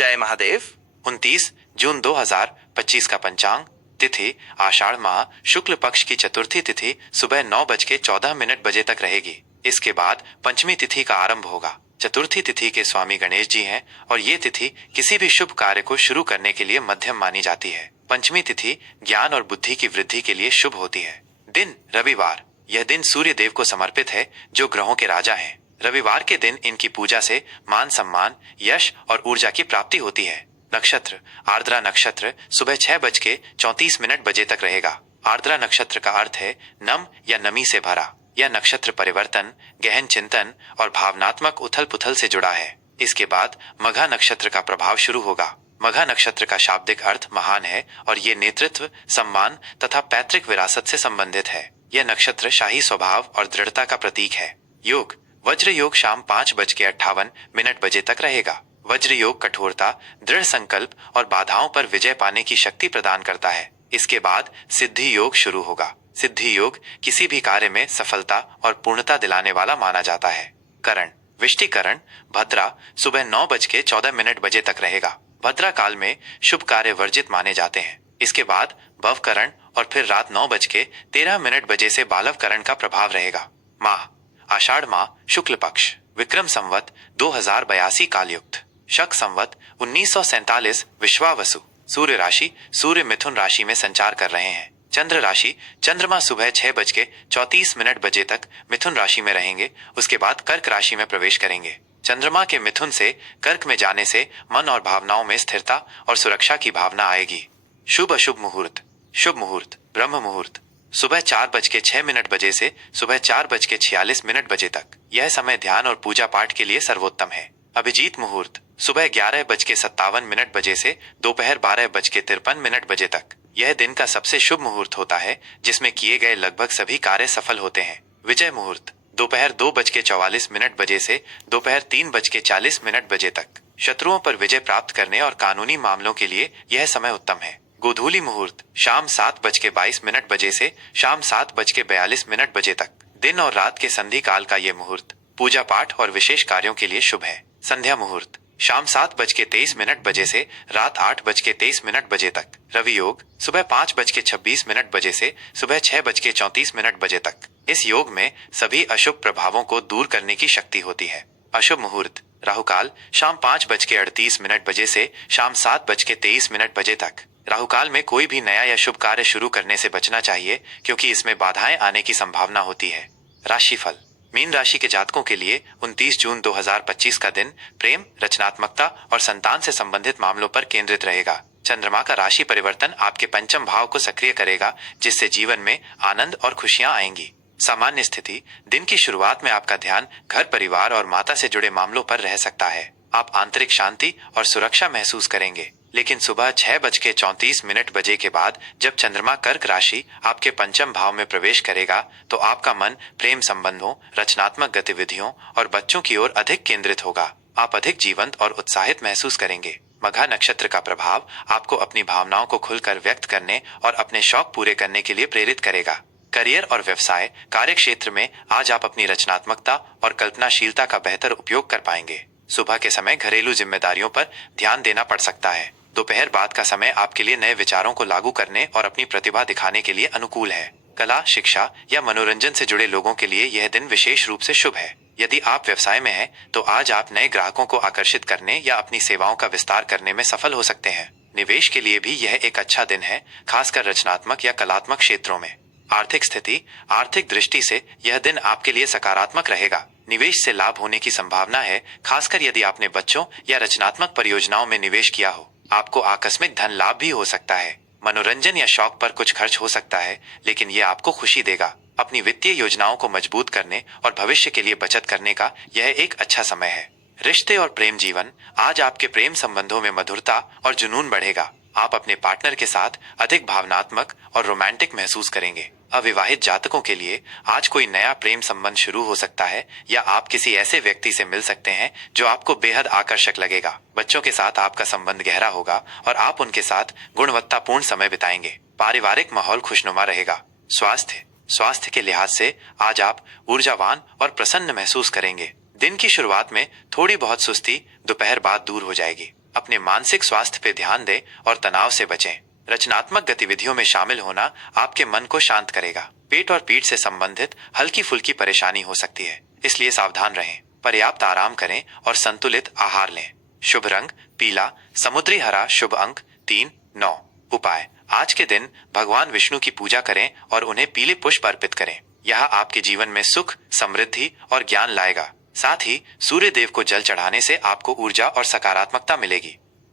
जय महादेव। 29 जून 2025 का पंचांग। तिथि आषाढ़ माह शुक्ल पक्ष की चतुर्थी तिथि सुबह 9:14 तक रहेगी। इसके बाद पंचमी तिथि का आरंभ होगा। चतुर्थी तिथि के स्वामी गणेश जी हैं और ये तिथि किसी भी शुभ कार्य को शुरू करने के लिए मध्यम मानी जाती है। पंचमी तिथि ज्ञान और बुद्धि की वृद्धि के लिए शुभ होती है। दिन रविवार। यह दिन सूर्य देव को समर्पित है जो ग्रहों के राजा हैं। रविवार के दिन इनकी पूजा से मान सम्मान, यश और ऊर्जा की प्राप्ति होती है। नक्षत्र आर्द्रा नक्षत्र सुबह 6:34 तक रहेगा। आर्द्रा नक्षत्र का अर्थ है नम या नमी से भरा। यह नक्षत्र परिवर्तन, गहन चिंतन और भावनात्मक उथल पुथल से जुड़ा है। इसके बाद मघा नक्षत्र का प्रभाव शुरू होगा। मघा नक्षत्र का शाब्दिक अर्थ महान है और ये नेतृत्व, सम्मान तथा पैतृक विरासत से संबंधित है। यह नक्षत्र शाही स्वभाव और दृढ़ता का प्रतीक है। योग वज्र योग शाम 5:58 तक रहेगा। वज्र योग कठोरता, दृढ़ संकल्प और बाधाओं पर विजय पाने की शक्ति प्रदान करता है। इसके बाद सिद्धि योग शुरू होगा। सिद्धि योग किसी भी कार्य में सफलता और पूर्णता दिलाने वाला माना जाता है। करण विष्टिकरण भद्रा सुबह 9:14 तक रहेगा। भद्रा काल में शुभ कार्य वर्जित माने जाते हैं। इसके बाद भवकरण और फिर रात 9:13 से बालवकरण का प्रभाव रहेगा। माह आषाढ़ माह शुक्ल पक्ष विक्रम संवत 2082 कालयुक्त शक संवत 1947 विश्वावसु। सूर्य राशि सूर्य मिथुन राशि में संचार कर रहे हैं। चंद्र राशि चंद्रमा सुबह 6:34 तक मिथुन राशि में रहेंगे। उसके बाद कर्क राशि में प्रवेश करेंगे। चंद्रमा के मिथुन से कर्क में जाने से मन और भावनाओं में स्थिरता और सुरक्षा की भावना आएगी। शुभ अशुभ मुहूर्त। शुभ मुहूर्त ब्रह्म मुहूर्त सुबह 4:06 से सुबह 4:46 तक। यह समय ध्यान और पूजा पाठ के लिए सर्वोत्तम है। अभिजीत मुहूर्त सुबह 11:57 से दोपहर 12:53 तक। यह दिन का सबसे शुभ मुहूर्त होता है जिसमें किए गए लगभग सभी कार्य सफल होते हैं। विजय मुहूर्त दोपहर 2:44 से दोपहर 3:40 तक। शत्रुओं पर विजय प्राप्त करने और कानूनी मामलों के लिए यह समय उत्तम है। गोधूली मुहूर्त शाम 7:22 से शाम 7:42 तक। दिन और रात के संधि काल का ये मुहूर्त पूजा पाठ और विशेष कार्यों के लिए शुभ है। संध्या मुहूर्त शाम 7:23 से रात 8:23 तक। रवि योग सुबह 5:26 से सुबह 6:34 तक। इस योग में सभी अशुभ प्रभावों को दूर करने की शक्ति होती है। अशुभ मुहूर्त राहुकाल शाम 5:38 से शाम 7:23 तक। राहुकाल में कोई भी नया या शुभ कार्य शुरू करने से बचना चाहिए क्योंकि इसमें बाधाएं आने की संभावना होती है। राशिफल मीन राशि के जातकों के लिए 29 जून 2025 का दिन प्रेम, रचनात्मकता और संतान से संबंधित मामलों पर केंद्रित रहेगा। चंद्रमा का राशि परिवर्तन आपके पंचम भाव को सक्रिय करेगा जिससे जीवन में आनंद और खुशियां आएंगी। सामान्य स्थिति दिन की शुरुआत में आपका ध्यान घर, परिवार और माता से जुड़े मामलों पर रह सकता है। आप आंतरिक शांति और सुरक्षा महसूस करेंगे, लेकिन सुबह 6:34 के बाद जब चंद्रमा कर्क राशि आपके पंचम भाव में प्रवेश करेगा तो आपका मन प्रेम संबंधों, रचनात्मक गतिविधियों और बच्चों की ओर अधिक केंद्रित होगा। आप अधिक जीवंत और उत्साहित महसूस करेंगे। मघा नक्षत्र का प्रभाव आपको अपनी भावनाओं को खुलकर व्यक्त करने और अपने शौक पूरे करने के लिए प्रेरित करेगा। करियर और व्यवसाय कार्य क्षेत्र में आज आप अपनी रचनात्मकता और कल्पनाशीलता का बेहतर उपयोग कर पाएंगे। सुबह के समय घरेलू जिम्मेदारियों पर ध्यान देना पड़ सकता है। दोपहर बाद का समय आपके लिए नए विचारों को लागू करने और अपनी प्रतिभा दिखाने के लिए अनुकूल है। कला, शिक्षा या मनोरंजन से जुड़े लोगों के लिए यह दिन विशेष रूप से शुभ है। यदि आप व्यवसाय में हैं, तो आज आप नए ग्राहकों को आकर्षित करने या अपनी सेवाओं का विस्तार करने में सफल हो सकते हैं। निवेश के लिए भी यह एक अच्छा दिन है, खासकर रचनात्मक या कलात्मक क्षेत्रों में। आर्थिक स्थिति आर्थिक दृष्टि से यह दिन आपके लिए सकारात्मक रहेगा। निवेश से लाभ होने की संभावना है, खासकर यदि आपने बच्चों या रचनात्मक परियोजनाओं में निवेश किया हो। आपको आकस्मिक धन लाभ भी हो सकता है। मनोरंजन या शौक पर कुछ खर्च हो सकता है, लेकिन यह आपको खुशी देगा। अपनी वित्तीय योजनाओं को मजबूत करने और भविष्य के लिए बचत करने का यह एक अच्छा समय है। रिश्ते और प्रेम जीवन आज आपके प्रेम संबंधों में मधुरता और जुनून बढ़ेगा। आप अपने पार्टनर के साथ अधिक भावनात्मक और रोमांटिक महसूस करेंगे। अविवाहित जातकों के लिए आज कोई नया प्रेम संबंध शुरू हो सकता है या आप किसी ऐसे व्यक्ति से मिल सकते हैं जो आपको बेहद आकर्षक लगेगा। बच्चों के साथ आपका संबंध गहरा होगा और आप उनके साथ गुणवत्तापूर्ण समय बिताएंगे। पारिवारिक माहौल खुशनुमा रहेगा। स्वास्थ्य के लिहाज से आज आप ऊर्जावान और प्रसन्न महसूस करेंगे। दिन की शुरुआत में थोड़ी बहुत सुस्ती दोपहर बाद दूर हो जाएगी। अपने मानसिक स्वास्थ्य पे ध्यान दें और तनाव से बचें। रचनात्मक गतिविधियों में शामिल होना आपके मन को शांत करेगा। पेट और पीठ से संबंधित हल्की फुल्की परेशानी हो सकती है, इसलिए सावधान रहें। पर्याप्त आराम करें और संतुलित आहार लें। शुभ रंग पीला, समुद्री हरा। शुभ अंक 3, 9। उपाय, आज के दिन भगवान विष्णु की पूजा करें और उन्हें पीले पुष्प अर्पित करें। यह आपके जीवन में सुख, समृद्धि और ज्ञान लाएगा। साथ ही सूर्य देव को जल चढ़ाने से आपको ऊर्जा और सकारात्मकता मिलेगी।